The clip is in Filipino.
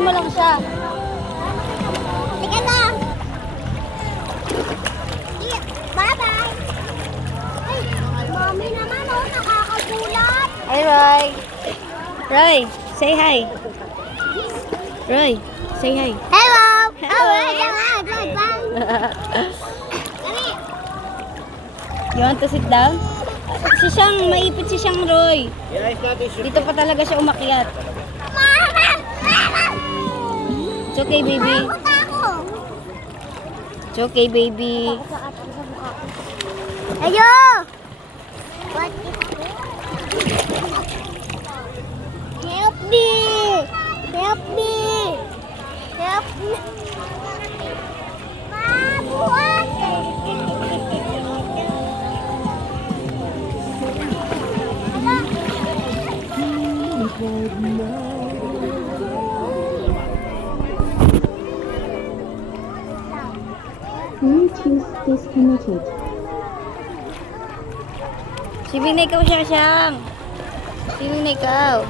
Kunin mo lang siya. Sige na. Bye-bye. Ay, mami naman, oh, nakakagulat. Hi, Roy. Roy, say hi. Roy, say hi. Hello. Bye-bye. You want to sit down? Si Siyang, maipit si Siyang, Roy. Dito pa talaga siya umakyat. It's okay, baby. It's okay, baby. Ayo! What is Help me! Help me! Help me! Mabuhat! Bluetooth disconnected. Sino na ikaw, Siyang? Sino na ikaw?